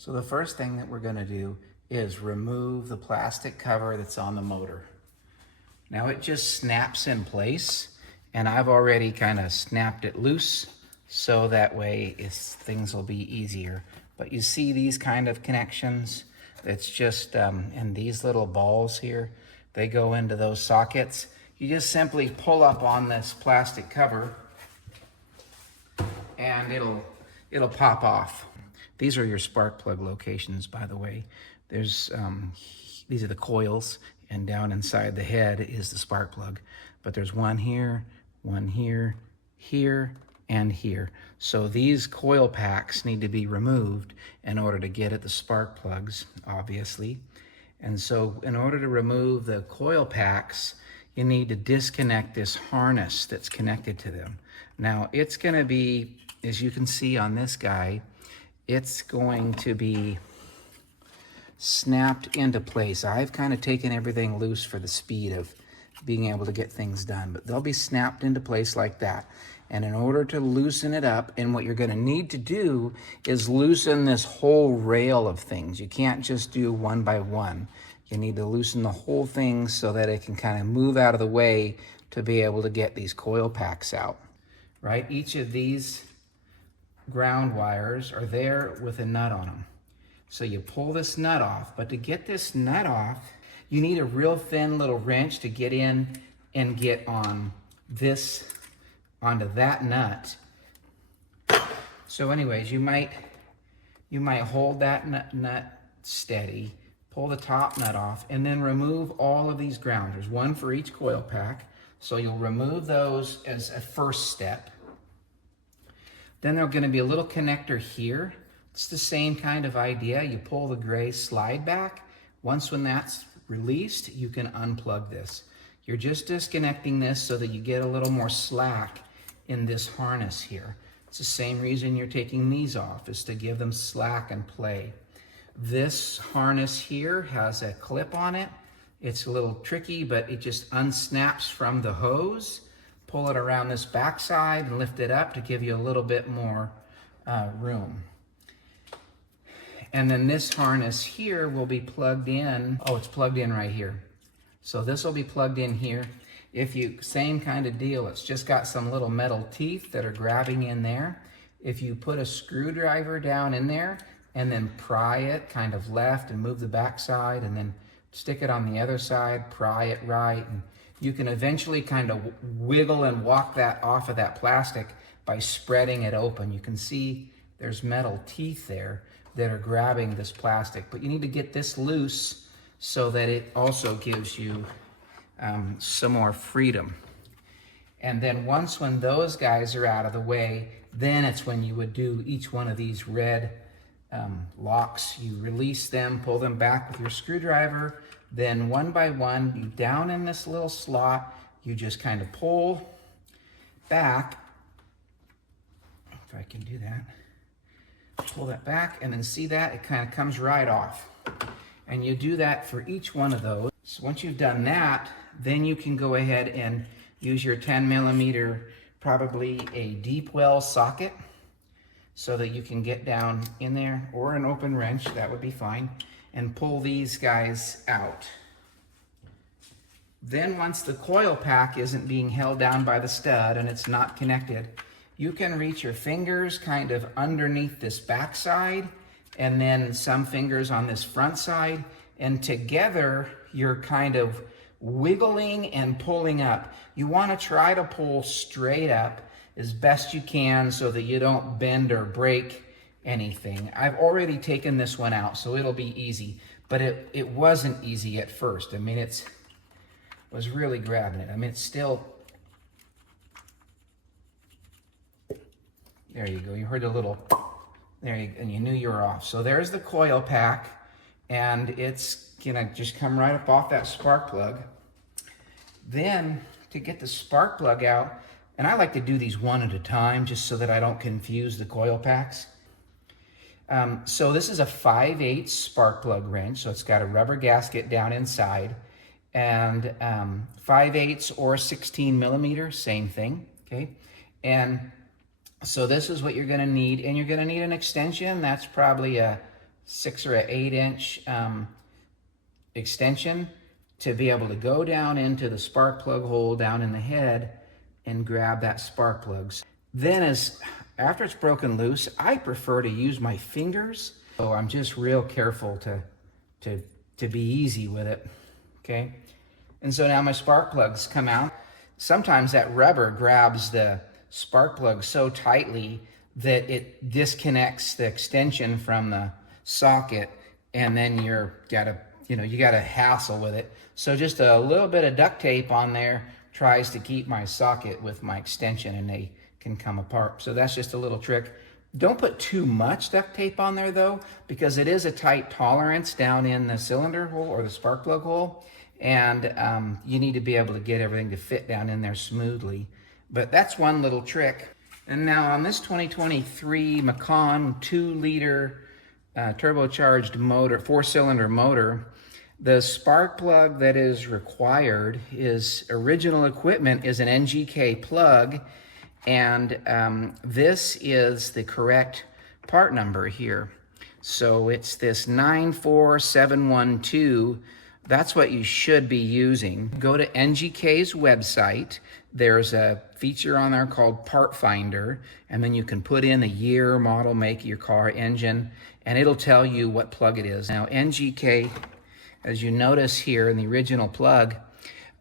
So the first thing that we're going to do is remove the plastic cover that's on the motor. Now it just snaps in place, and I've already kind of snapped it loose so that way things will be easier. But you see these kind of connections? It's just, and these little balls here, they go into those sockets. You just simply pull up on this plastic cover and it'll pop off. These are your spark plug locations, by the way. There's these are the coils, and down inside the head is the spark plug. But there's one here, here, and here. So these coil packs need to be removed in order to get at the spark plugs, obviously. And so in order to remove the coil packs, you need to disconnect this harness that's connected to them. Now it's gonna be, as you can see on this guy, it's going to be snapped into place. I've kind of taken everything loose for the speed of being able to get things done, but they'll be snapped into place like that. And in order to loosen it up, and what you're going to need to do is loosen this whole rail of things. You can't just do one by one. You need to loosen the whole thing so that it can kind of move out of the way to be able to get these coil packs out, right? Each of these ground wires are there with a nut on them. So you pull this nut off, but to get this nut off, you need a real thin little wrench to get in and get on this, onto that nut. So anyways, you might hold that nut steady, pull the top nut off, and then remove all of these grounders, one for each coil pack. So you'll remove those as a first step. Then there's going to be a little connector here. It's the same kind of idea. You pull the gray slide back. Once when that's released, you can unplug this. You're just disconnecting this so that you get a little more slack in this harness here. It's the same reason you're taking these off, is to give them slack and play. This harness here has a clip on it. It's a little tricky, but it just unsnaps from the hose. Pull it around this backside and lift it up to give you a little bit more room. And then this harness here will be plugged in. Oh, it's plugged in right here. So this will be plugged in here. Same kind of deal, it's just got some little metal teeth that are grabbing in there. If you put a screwdriver down in there and then pry it kind of left and move the backside and then stick it on the other side, pry it right, and you can eventually kind of wiggle and walk that off of that plastic by spreading it open. You can see there's metal teeth there that are grabbing this plastic, but you need to get this loose so that it also gives you some more freedom. And then when those guys are out of the way, then it's when you would do each one of these red locks. You release them, pull them back with your screwdriver, then one by one, you down in this little slot, you just kind of pull back, if I can do that, pull that back, and then see that, it kind of comes right off. And you do that for each one of those. So once you've done that, then you can go ahead and use your 10 millimeter, probably a deep well socket, so that you can get down in there, or an open wrench, that would be fine, and pull these guys out. Then once the coil pack isn't being held down by the stud and it's not connected, you can reach your fingers kind of underneath this back side, and then some fingers on this front side, and together you're kind of wiggling and pulling up. You want to try to pull straight up as best you can so that you don't bend or break anything. I've already taken this one out, so it'll be easy, but it wasn't easy at first. I mean, it was really grabbing it. I mean, it's still, there you go. You heard a little, and you knew you were off. So there's the coil pack, and it's gonna just come right up off that spark plug. Then to get the spark plug out, and I like to do these one at a time just so that I don't confuse the coil packs. So this is a 5/8 spark plug wrench, so it's got a rubber gasket down inside, and 5/8 or 16 millimeter, same thing, okay? And so this is what you're gonna need, and you're gonna need an extension. That's probably a 6 or 8 inch extension to be able to go down into the spark plug hole down in the head and grab that spark plug. Then after it's broken loose, I prefer to use my fingers. So I'm just real careful to be easy with it, okay? And so now my spark plugs come out. Sometimes that rubber grabs the spark plug so tightly that it disconnects the extension from the socket, and then you gotta hassle with it. So just a little bit of duct tape on there tries to keep my socket with my extension, and they can come apart. So that's just a little trick. Don't put too much duct tape on there though, because it is a tight tolerance down in the cylinder hole or the spark plug hole, and you need to be able to get everything to fit down in there smoothly. But that's one little trick. And now on this 2023 Macan 2-liter turbocharged motor, 4-cylinder motor, the spark plug that is required is original equipment is an NGK plug, and this is the correct part number here. So it's this 94712. That's what you should be using. Go to NGK's website. There's a feature on there called Part Finder, and then you can put in the year, model, make of your car, engine, and it'll tell you what plug it is. Now NGK, as you notice here in the original plug,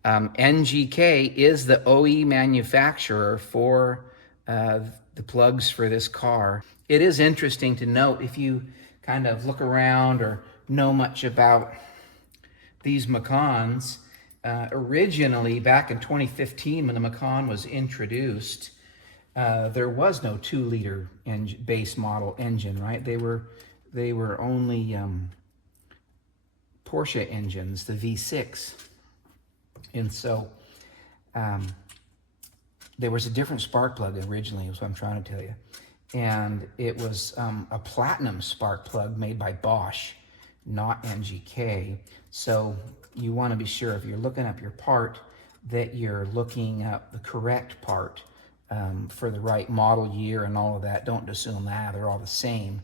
NGK is the OE manufacturer for the plugs for this car. It is interesting to note, if you kind of look around or know much about these Macans, originally back in 2015 when the Macan was introduced, there was no 2-liter base model engine, right? They were only Porsche engines, the V6. And so there was a different spark plug originally, is what I'm trying to tell you. And it was a platinum spark plug made by Bosch, not NGK. So you want to be sure, if you're looking up your part, that you're looking up the correct part for the right model year and all of that. Don't assume that they're all the same,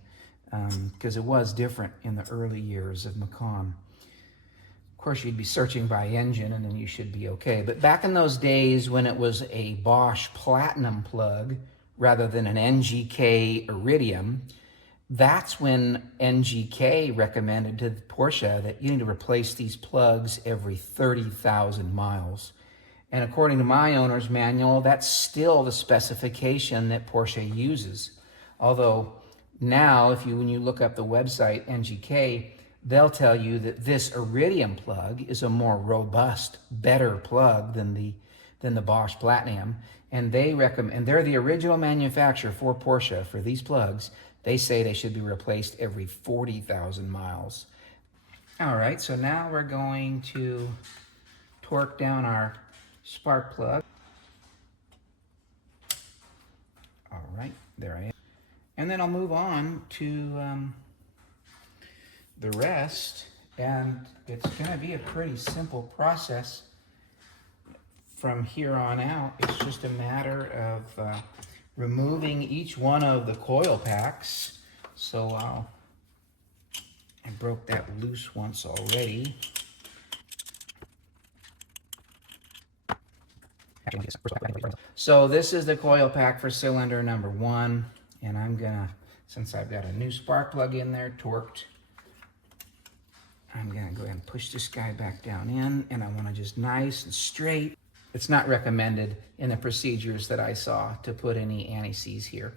because it was different in the early years of Macan. Of course, you'd be searching by engine, and then you should be okay. But back in those days when it was a Bosch Platinum plug rather than an NGK Iridium, that's when NGK recommended to Porsche that you need to replace these plugs every 30,000 miles. And according to my owner's manual, that's still the specification that Porsche uses. Although now, when you look up the website NGK, they'll tell you that this Iridium plug is a more robust, better plug than the Bosch Platinum. And they recommend, and they're the original manufacturer for Porsche for these plugs. They say they should be replaced every 40,000 miles. All right, so now we're going to torque down our spark plug. All right, there I am. And then I'll move on to the rest, and it's gonna be a pretty simple process from here on out. It's just a matter of removing each one of the coil packs. So I broke that loose once already. So this is the coil pack for cylinder number 1, and I'm gonna, since I've got a new spark plug in there torqued, I'm gonna go ahead and push this guy back down in, and I wanna just nice and straight. It's not recommended in the procedures that I saw to put any anti-seize here.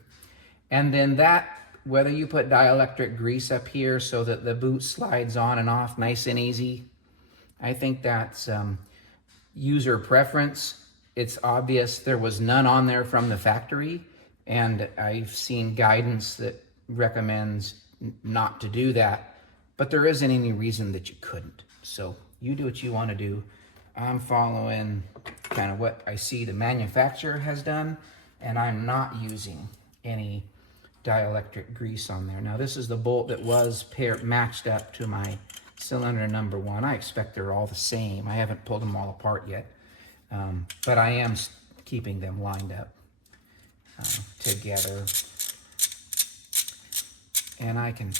And then that, whether you put dielectric grease up here so that the boot slides on and off nice and easy, I think that's user preference. It's obvious there was none on there from the factory, and I've seen guidance that recommends not to do that, but there isn't any reason that you couldn't. So you do what you want to do. I'm following kind of what I see the manufacturer has done, and I'm not using any dielectric grease on there. Now this is the bolt that was matched up to my cylinder number 1. I expect they're all the same. I haven't pulled them all apart yet, but I am keeping them lined up together. And I can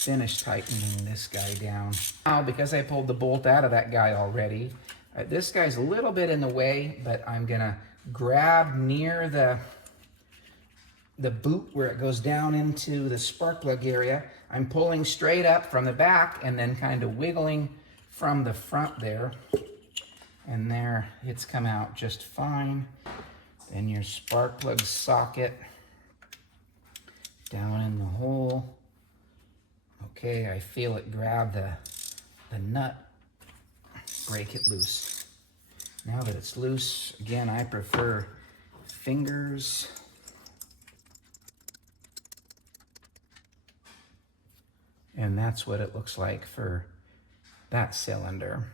finish tightening this guy down. Now, because I pulled the bolt out of that guy already, this guy's a little bit in the way, but I'm gonna grab near the boot where it goes down into the spark plug area. I'm pulling straight up from the back and then kind of wiggling from the front there. And there, it's come out just fine. Then your spark plug socket down in the hole. Okay, I feel it grab the nut, break it loose. Now that it's loose, again, I prefer fingers. And that's what it looks like for that cylinder.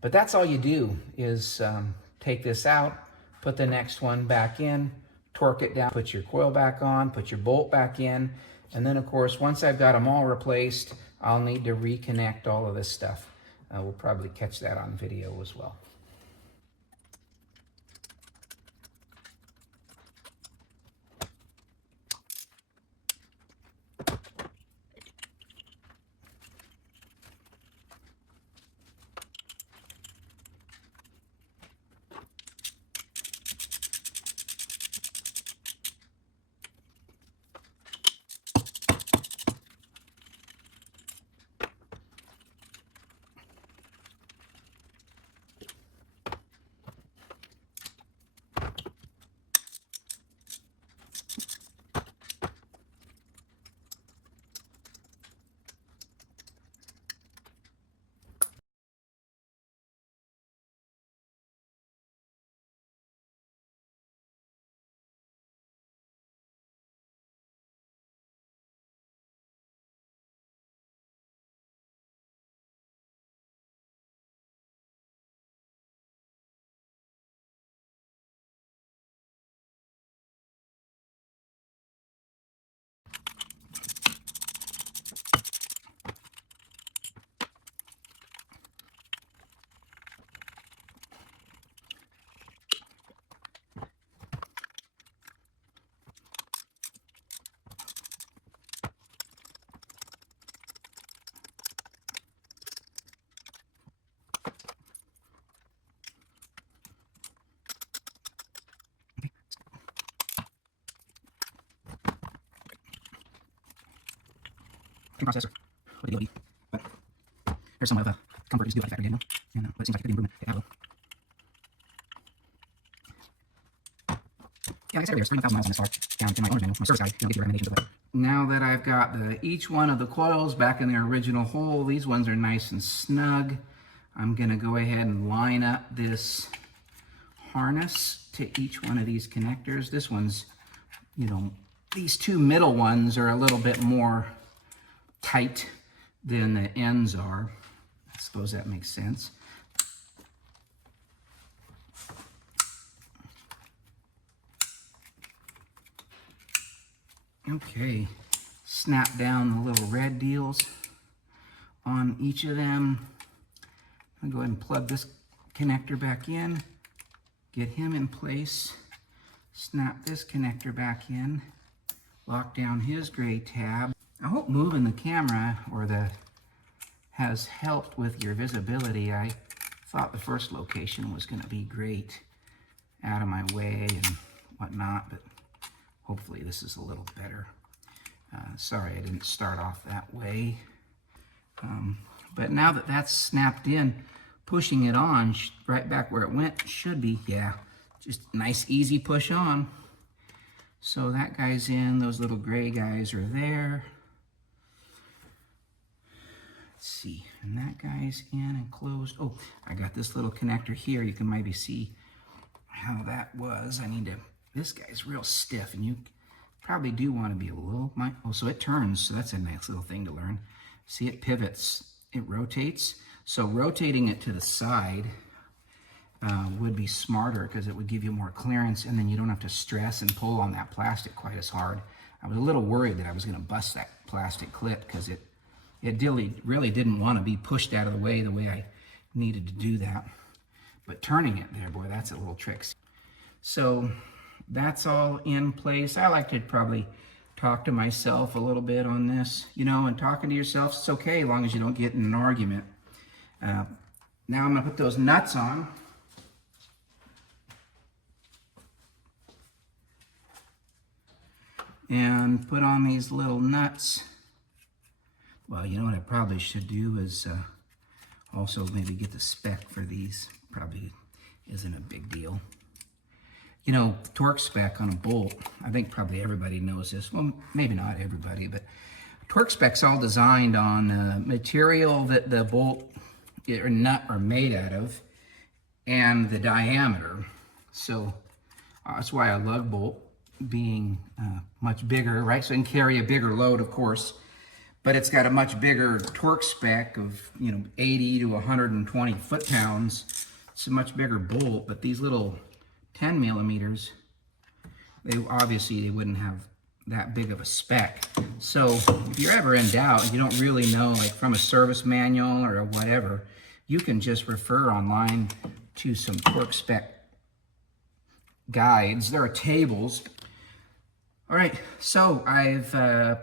But that's all you do is take this out, put the next one back in, torque it down, put your coil back on, put your bolt back in, and then of course, once I've got them all replaced, I'll need to reconnect all of this stuff. We'll probably catch that on video as well. Processor with a DOD, but there's somewhat of a comfort just do it like a factory manual, and but it seems like a good improvement to Apple. Yeah, like I said earlier, 3,000 miles on this car, down to my owner's manual, my service guide, gives you recommendations of it. Now that I've got each one of the coils back in their original hole, these ones are nice and snug. I'm gonna go ahead and line up this harness to each one of these connectors. This one's, you know, these two middle ones are a little bit more tight than the ends are. I suppose that makes sense. Okay, snap down the little red deals on each of them. I'll go ahead and plug this connector back in, get him in place, snap this connector back in, lock down his gray tab. I hope moving the camera has helped with your visibility. I thought the first location was going to be great, out of my way and whatnot, but hopefully this is a little better. Sorry I didn't start off that way. But now that that's snapped in, pushing it on right back where it went should be, yeah, just nice easy push on. So that guy's in, those little gray guys are there. Let's see, and that guy's in and closed. Oh, I got this little connector here. You can maybe see how that was. This guy's real stiff, and you probably do want to be a little, oh, so it turns, so that's a nice little thing to learn. See, it pivots, it rotates. So rotating it to the side would be smarter because it would give you more clearance, and then you don't have to stress and pull on that plastic quite as hard. I was a little worried that I was going to bust that plastic clip because it really didn't want to be pushed out of the way I needed to do that. But turning it there, boy, that's a little trick. So that's all in place. I like to probably talk to myself a little bit on this, you know, and talking to yourself, it's okay as long as you don't get in an argument. Now I'm gonna put those nuts on. And put on these little nuts. Well, you know what I probably should do is also maybe get the spec for these. Probably isn't a big deal. You know, torque spec on a bolt, I think probably everybody knows this. Well, maybe not everybody, but torque spec's all designed on material that the bolt or nut are made out of and the diameter. So that's why I lug bolt being much bigger, right? So it can carry a bigger load, of course, but it's got a much bigger torque spec of, you know, 80 to 120 foot-pounds. It's a much bigger bolt, but these little 10 millimeters, they wouldn't have that big of a spec. So if you're ever in doubt and you don't really know, like from a service manual or whatever, you can just refer online to some torque spec guides. There are tables. All right, so I've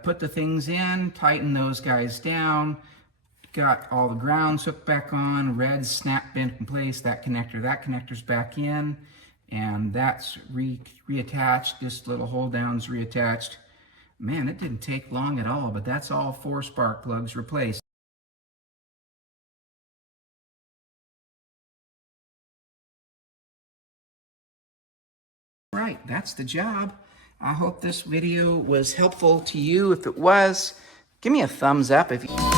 put the things in, tightened those guys down, got all the grounds hooked back on, red snapped in place, that connector's back in, and that's reattached, this little hold down's reattached. Man, it didn't take long at all, but that's all 4 spark plugs replaced. Right, that's the job. I hope this video was helpful to you. If it was, give me a thumbs up. If you